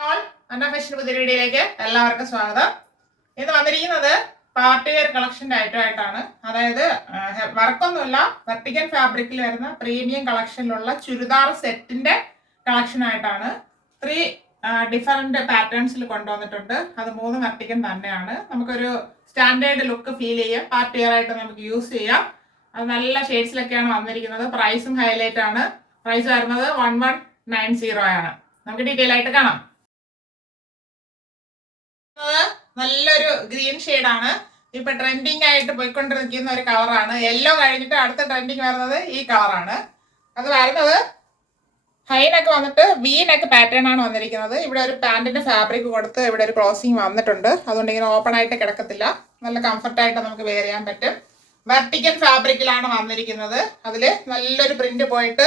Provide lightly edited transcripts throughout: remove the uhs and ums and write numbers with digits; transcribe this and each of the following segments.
അന്ന fashion പുതിയ വീഡിയോയിലേക്ക് എല്ലാവർക്കും സ്വാഗതം. ഇന്ന് വന്നിരിക്കുന്നത് പാർട്ടി വെയർ കളക്ഷൻ്റെ ഐറ്റമായിട്ടാണ്. അതായത് വർക്കൊന്നുമില്ല, വെർട്ടിക്കൽ ഫാബ്രിക്കിൽ വരുന്ന പ്രീമിയം കളക്ഷനിലുള്ള ചുരിദാർ സെറ്റിന്റെ കളക്ഷൻ ആയിട്ടാണ്. 3 ഡിഫറെന്റ് പാറ്റേൺസിൽ കൊണ്ടുവന്നിട്ടുണ്ട്. അത് 3 വെർട്ടിക്കൽ തന്നെയാണ്. നമുക്കൊരു സ്റ്റാൻഡേർഡ് ലുക്ക് ഫീൽ ചെയ്യാം, പാർട്ടി വെയർ ആയിട്ട് നമുക്ക് യൂസ് ചെയ്യാം. അത് നല്ല ഷെയ്ഡ്സിലൊക്കെയാണ് വന്നിരിക്കുന്നത്. പ്രൈസും ഹൈലൈറ്റ് ആണ്. പ്രൈസ് വരുന്നത് 1190 ആണ്. നമുക്ക് ഡീറ്റെയിൽ ആയിട്ട് കാണാം. നല്ലൊരു ഗ്രീൻ ഷെയ്ഡാണ്. ഇപ്പൊ ട്രെൻഡിങ് ആയിട്ട് പോയിക്കൊണ്ടിരിക്കുന്ന ഒരു കളറാണ്. യെല്ലോ കഴിഞ്ഞിട്ട് അടുത്ത ട്രെൻഡിങ് വരുന്നത് ഈ കളറാണ്. അത് വരുന്നത് ഹൈനൊക്കെ വന്നിട്ട് വി നെക്ക് പാറ്റേൺ ആണ് വന്നിരിക്കുന്നത്. ഇവിടെ ഒരു പാന്റിന്റെ ഫാബ്രിക് കൊടുത്ത് ഇവിടെ ഒരു ക്ലോസിങ് വന്നിട്ടുണ്ട്. അതുകൊണ്ട് ഇങ്ങനെ ഓപ്പൺ ആയിട്ട് കിടക്കത്തില്ല, നല്ല കംഫർട്ടായിട്ട് നമുക്ക് വെയർ ചെയ്യാൻ പറ്റും. വെർട്ടിക്കൽ ഫാബ്രിക്കിലാണ് വന്നിരിക്കുന്നത്. അതിൽ നല്ലൊരു പ്രിന്റ് പോയിട്ട്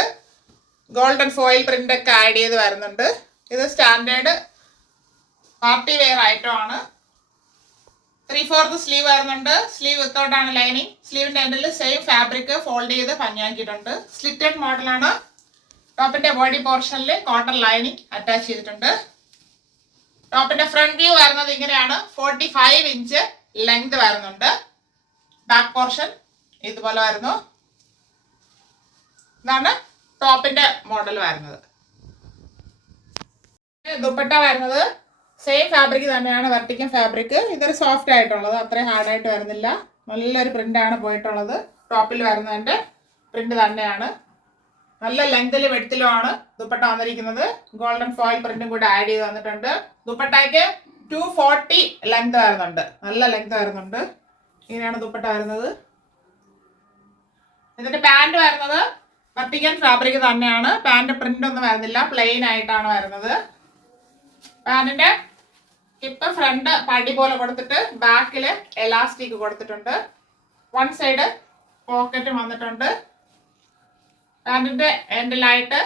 ഗോൾഡൻ ഫോയിൽ പ്രിന്റ് ഒക്കെ ആഡ് ചെയ്ത് വരുന്നുണ്ട്. ഇത് സ്റ്റാൻഡേർഡ് പാർട്ടി വെയർ ഐറ്റം ആണ്. 3/4 സ്ലീവ് വരുന്നുണ്ട്. സ്ലീവ് വിത്തൗട്ട് ആണ് ലൈനിങ്. സ്ലീവിന്റെ എൻഡിൽ സെയിം ഫാബ്രിക് ഫോൾഡ് ചെയ്ത് ഭംഗിയാക്കിയിട്ടുണ്ട്. സ്ലിറ്റഡ് മോഡലാണ്. ടോപ്പിന്റെ ബോഡി പോർഷനിൽ കോട്ടൺ ലൈനിങ് അറ്റാച്ച് ചെയ്തിട്ടുണ്ട്. ടോപ്പിന്റെ ഫ്രണ്ട് വ്യൂ വരുന്നത് ഇങ്ങനെയാണ്. 45 ഇഞ്ച് ലെങ്ത് വരുന്നുണ്ട്. ബാക്ക് പോർഷൻ ഇതുപോലെ വരുന്നു. ഇതാണ് ടോപ്പിന്റെ മോഡൽ വരുന്നത്. ദുപ്പട്ട വരുന്നത് സെയിം ഫാബ്രിക് തന്നെയാണ്, വെർട്ടിക്കൽ ഫാബ്രിക്. ഇതൊരു സോഫ്റ്റ് ആയിട്ടുള്ളത്, അത്രയും ഹാർഡായിട്ട് വരുന്നില്ല. നല്ലൊരു പ്രിന്റാണ് പോയിട്ടുള്ളത്. ടോപ്പിൽ വരുന്നതിന്റെ പ്രിന്റ് തന്നെയാണ്. നല്ല ലെങ്തിലും വെഡ്ത്തിലുമാണ് ദുപ്പട്ട വന്നിരിക്കുന്നത്. ഗോൾഡൻ ഫോയിൽ പ്രിന്റും കൂടെ ആഡ് ചെയ്ത് വന്നിട്ടുണ്ട്. ദുപ്പട്ടയ്ക്ക് 240 ലെങ്ത് വരുന്നുണ്ട്, നല്ല ലെങ്ത് വരുന്നുണ്ട്. ഇങ്ങനെയാണ് ദുപ്പട്ട വരുന്നത്. ഇതിന്റെ പാന്റ് വരുന്നത് വെർട്ടിക്കൽ ഫാബ്രിക് തന്നെയാണ്. പാന്റ് പ്രിന്റ് ഒന്നും വരുന്നില്ല, പ്ലെയിൻ ആയിട്ടാണ് വരുന്നത്. പാന്റിന്റെ ഹിപ്പ് ഫ്രണ്ട് പടി പോലെ കൊടുത്തിട്ട് ബാക്കില് എലാസ്റ്റിക് കൊടുത്തിട്ടുണ്ട്. വൺ സൈഡ് പോക്കറ്റും വന്നിട്ടുണ്ട്. പാന്റിന്റെ എൻഡിലായിട്ട്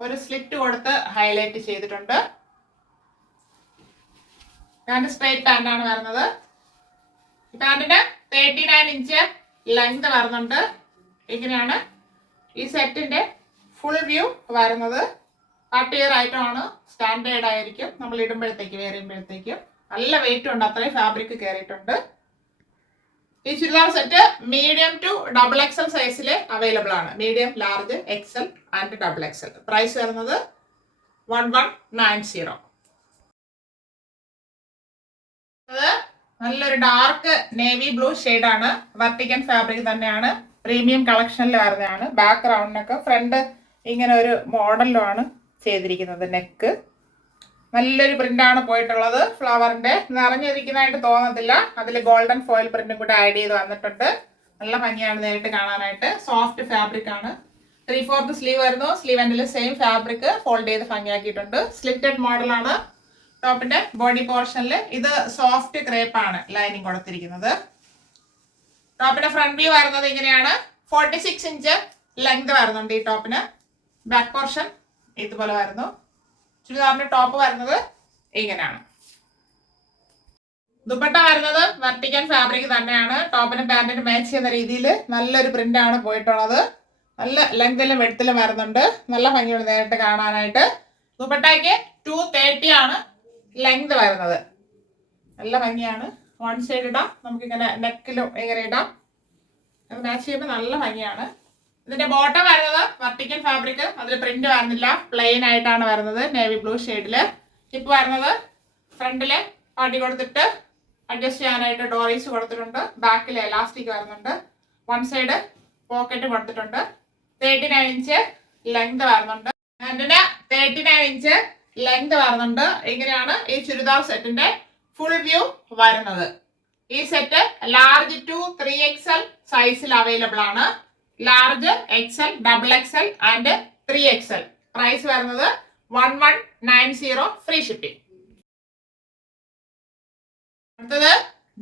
ഒരു സ്ലിറ്റ് കൊടുത്ത് ഹൈലൈറ്റ് ചെയ്തിട്ടുണ്ട്. പാന്റ് സ്ട്രൈറ്റ് പാന്റ് ആണ് വരുന്നത്. പാന്റിന് 39 ഇഞ്ച് ലെങ്ത് വരുന്നുണ്ട്. ഇങ്ങനെയാണ് ഈ സെറ്റിന്റെ ഫുൾ വ്യൂ വരുന്നത്. പാർട്ടി വെയർ ഐറ്റം ആണ്. സ്റ്റാൻഡേർഡ് ആയിരിക്കും. നമ്മൾ ഇടുമ്പോഴത്തേക്ക് വെയർ ചെയ്യുമ്പോഴത്തേക്കും നല്ല വെയിറ്റ് ഉണ്ട്, അത്രയും ഫാബ്രിക് കയറിയിട്ടുണ്ട്. ഈ churidar set medium to XXL സൈസിൽ അവൈലബിൾ ആണ്. Medium, large, XL and XXL. Price വരുന്നത് 1190. നല്ലൊരു ഡാർക്ക് നേവി ബ്ലൂ ഷെയ്ഡാണ്. വെർട്ടിക്കൽ ഫാബ്രിക് തന്നെയാണ്. പ്രീമിയം കളക്ഷനിൽ വരുന്നതാണ്. ബാക്ക് റൗണ്ടിനൊക്കെ ഫ്രണ്ട് ഇങ്ങനെ ഒരു മോഡലിലുമാണ് ചെയ്തിരിക്കുന്നത്. നെക്ക് നല്ലൊരു പ്രിന്റാണ് പോയിട്ടുള്ളത്. ഫ്ലവറിന്റെ നിറഞ്ഞിരിക്കുന്നതായിട്ട് തോന്നത്തില്ല. അതിൽ ഗോൾഡൻ ഫോയിൽ പ്രിന്റും കൂടെ ആഡ് ചെയ്ത് വന്നിട്ടുണ്ട്. നല്ല ഭംഗിയാണ് നേരിട്ട് കാണാനായിട്ട്. സോഫ്റ്റ് ഫാബ്രിക് ആണ്. 3/4 സ്ലീവ് വരുന്നു. സ്ലീവ് എൻഡിൽ സെയിം ഫാബ്രിക് ഫോൾഡ് ചെയ്ത് ഭംഗിയാക്കിയിട്ടുണ്ട്. സ്ലിറ്റഡ് മോഡലാണ്. ടോപ്പിന്റെ ബോഡി പോർഷനിൽ ഇത് സോഫ്റ്റ് ക്രേപ്പ് ആണ് ലൈനിങ് കൊടുത്തിരിക്കുന്നത്. ടോപ്പിന്റെ ഫ്രണ്ട് വ്യൂ വരുന്നത് ഇങ്ങനെയാണ്. 46 ഇഞ്ച് ലെങ്ത് വരുന്നുണ്ട് ഈ ടോപ്പിന്. ബാക്ക് പോർഷൻ ഇതുപോലെ വരുന്നു. ചുരിദാറിന്റെ ടോപ്പ് വരുന്നത് ഇങ്ങനെയാണ്. ദുപ്പട്ട വരുന്നത് വെർട്ടിക്കൽ ഫാബ്രിക് തന്നെയാണ്. ടോപ്പിനും പാന്റിനും മാച്ച് ചെയ്യുന്ന രീതിയിൽ നല്ലൊരു പ്രിന്റ് ആണ് പോയിട്ടുള്ളത്. നല്ല ലെങ്തിലും വെഡ്ത്തിലും വരുന്നുണ്ട്. നല്ല ഭംഗിയുണ്ട് നേരിട്ട് കാണാനായിട്ട്. ദുപ്പട്ടയ്ക്ക് 230 ആണ് ലെങ്ത് വരുന്നത്. നല്ല ഭംഗിയാണ്. വൺ സൈഡ് ഇടാം, നമുക്കിങ്ങനെ നെക്കിലും ഇങ്ങനെ ഇടാം. അത് മാച്ച് ചെയ്യുമ്പോൾ നല്ല ഭംഗിയാണ്. ഇതിന്റെ ബോട്ടം വരുന്നത് വെർട്ടിക്കൽ ഫാബ്രിക്. അതിൽ പ്രിന്റ് വരുന്നില്ല, പ്ലെയിൻ ആയിട്ടാണ് വരുന്നത്. Navy blue ഷെയ്ഡില്. ഹിപ്പ് വരുന്നത് ഫ്രണ്ടില് പടി കൊടുത്തിട്ട് അഡ്ജസ്റ്റ് ചെയ്യാനായിട്ട് ഡോറീസ് കൊടുത്തിട്ടുണ്ട്. ബാക്കിൽ എലാസ്റ്റിക് വരുന്നുണ്ട്. വൺ സൈഡ് പോക്കറ്റ് കൊടുത്തിട്ടുണ്ട്. 39 ഇഞ്ച് ലെങ്ത് വരുന്നുണ്ട്. പാന്റിന് 39 ഇഞ്ച് ലെങ്ത് വരുന്നുണ്ട്. ഇങ്ങനെയാണ് ഈ ചുരിദാർ സെറ്റിന്റെ ഫുൾ വ്യൂ വരുന്നത്. ഈ സെറ്റ് ലാർജ് ടു 3XL സൈസിൽ അവൈലബിൾ ആണ്. Large, XL, XXL and 3XL. Price വരുന്നത് 1190, ഫ്രീ ഷിപ്പിംഗ്. അടുത്തത്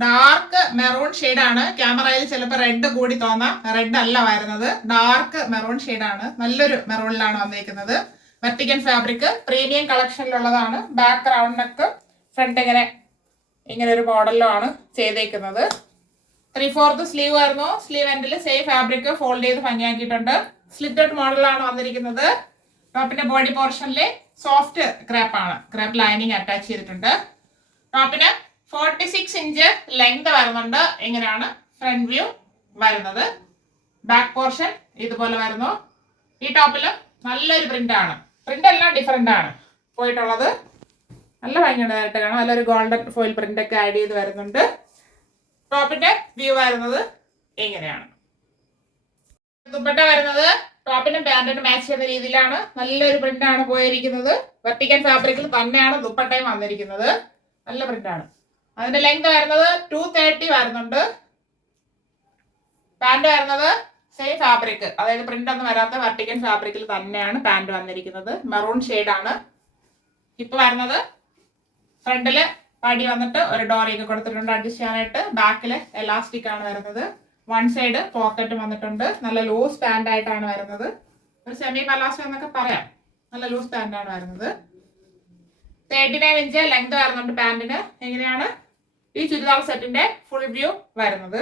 ഡാർക്ക് മെറൂൺ ഷെയ്ഡാണ്. ക്യാമറയിൽ ചിലപ്പോൾ റെഡ് കൂടി തോന്നാം. റെഡ് അല്ല വരുന്നത്, ഡാർക്ക് മെറൂൺ ഷെയ്ഡാണ്. നല്ലൊരു മെറൂണിലാണ് വന്നിരിക്കുന്നത്. വെർട്ടിക്കൽ ഫാബ്രിക് പ്രീമിയം കളക്ഷനിലുള്ളതാണ്. ബാക്ക് റൗണ്ട് നെക്ക്, ഫ്രണ്ട് ഇങ്ങനെ ഒരു മോഡലിലാണ് ചെയ്തേക്കുന്നത്. 3/4 സ്ലീവ് വരുന്നു. സ്ലീവ് എൻഡിൽ സെയിം ഫാബ്രിക് ഫോൾഡ് ചെയ്ത് ഭംഗിയാക്കിയിട്ടുണ്ട്. സ്ലിറ്റഡ് മോഡലാണ് വന്നിരിക്കുന്നത്. ടോപ്പിന്റെ ബോഡി പോർഷനിൽ സോഫ്റ്റ് ക്രേപ്പാണ്. ക്രേപ്പ് ലൈനിങ് അറ്റാച്ച് ചെയ്തിട്ടുണ്ട്. ടോപ്പിന് 46 ഇഞ്ച് ലെങ്ത് വരുന്നുണ്ട്. ഇങ്ങനെയാണ് ഫ്രണ്ട് വ്യൂ വരുന്നത്. ബാക്ക് പോർഷൻ ഇതുപോലെ വരുന്നു. ഈ ടോപ്പിൽ നല്ലൊരു പ്രിന്റ് എല്ലാം ഡിഫറെന്റ് ആണ് പോയിട്ടുള്ളത്. നല്ല ഭംഗിയുണ്ടായിട്ട് കാണാം. നല്ലൊരു ഗോൾഡൻ ഫോയിൽ പ്രിന്റ് ഒക്കെ ആഡ് ചെയ്ത് വരുന്നുണ്ട്. ടോപ്പിന്റെ വ്യൂ വരുന്നത് ഇങ്ങനെയാണ്. ദുപ്പട്ട വരുന്നത് ടോപ്പിനും പാന്റിനും മാച്ച് ചെയ്യുന്ന രീതിയിലാണ്. നല്ലൊരു പ്രിന്റ് ആണ് പോയിരിക്കുന്നത്. വെർട്ടിക്കൽ ഫാബ്രിക്കിൽ തന്നെയാണ് ദുപ്പട്ടയും വന്നിരിക്കുന്നത്. നല്ല പ്രിന്റ് ആണ്. അതിന്റെ ലെങ്ത് വരുന്നത് 230 വരുന്നുണ്ട്. പാന്റ് വരുന്നത് സെയിം ഫാബ്രിക്, അതായത് പ്രിന്റ് ഒന്നും വരാത്ത വെർട്ടിക്കൽ ഫാബ്രിക്കിൽ തന്നെയാണ് പാന്റ് വന്നിരിക്കുന്നത്. മെറൂൺ ഷെയ്ഡാണ്. ഇപ്പൊ വരുന്നത് ഫ്രണ്ടില് പടി വന്നിട്ട് ഒരു ഡോറിയൊക്കെ കൊടുത്തിട്ടുണ്ട് അഡ്ജസ്റ്റ് ചെയ്യാനായിട്ട്. ബാക്കില് എലാസ്റ്റിക് ആണ് വരുന്നത്. വൺ സൈഡ് പോക്കറ്റ് വന്നിട്ടുണ്ട്. നല്ല ലൂസ് പാന്റ് ആയിട്ടാണ് വരുന്നത്. ഒരു സെമി പലാസോ എന്നൊക്കെ പറയാം. നല്ല ലൂസ് പാന്റ് ആണ് വരുന്നത്. 39 ഇഞ്ച് ലെങ്ത് വരുന്നുണ്ട് പാന്റിന്. എങ്ങനെയാണ് ഈ ചുരിദാർ സെറ്റിന്റെ ഫുൾ വ്യൂ വരുന്നത്?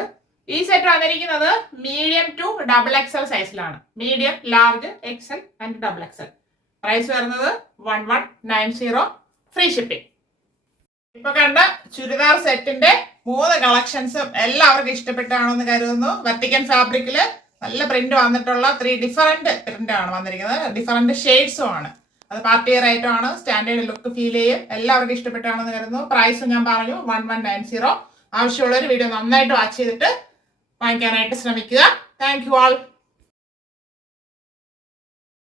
ഈ സെറ്റ് വന്നിരിക്കുന്നത് മീഡിയം ടു ഡബിൾ എക്സൽ സൈസിലാണ്. Medium, large, XL and double XL. Price വരുന്നത് 1190, ഫ്രീ ഷിപ്പിംഗ്. ഇപ്പൊ കണ്ട ചുരിദാർ സെറ്റിന്റെ 3 കളക്ഷൻസും എല്ലാവർക്കും ഇഷ്ടപ്പെട്ടാണെന്ന് കരുതുന്നു. വെർട്ടിക്കൽ ഫാബ്രിക്കില് നല്ല പ്രിന്റ് വന്നിട്ടുള്ള 3 ഡിഫറെന്റ് പ്രിന്റ് ആണ് വന്നിരിക്കുന്നത്. ഡിഫറെന്റ് ഷെയ്ഡ്സും ആണ്. അത് പാർട്ടി വെയർ ആയിട്ടും ആണ്. സ്റ്റാൻഡേർഡ് ലുക്ക് ഫീൽ ചെയ്യും. എല്ലാവർക്കും ഇഷ്ടപ്പെട്ടാണെന്ന് കരുതുന്നു. പ്രൈസ് ഞാൻ പറഞ്ഞു 1190. ആവശ്യമുള്ളൊരു വീഡിയോ നന്നായിട്ട് വാച്ച് ചെയ്തിട്ട് വാങ്ങിക്കാനായിട്ട് ശ്രമിക്കുക. Thank you all.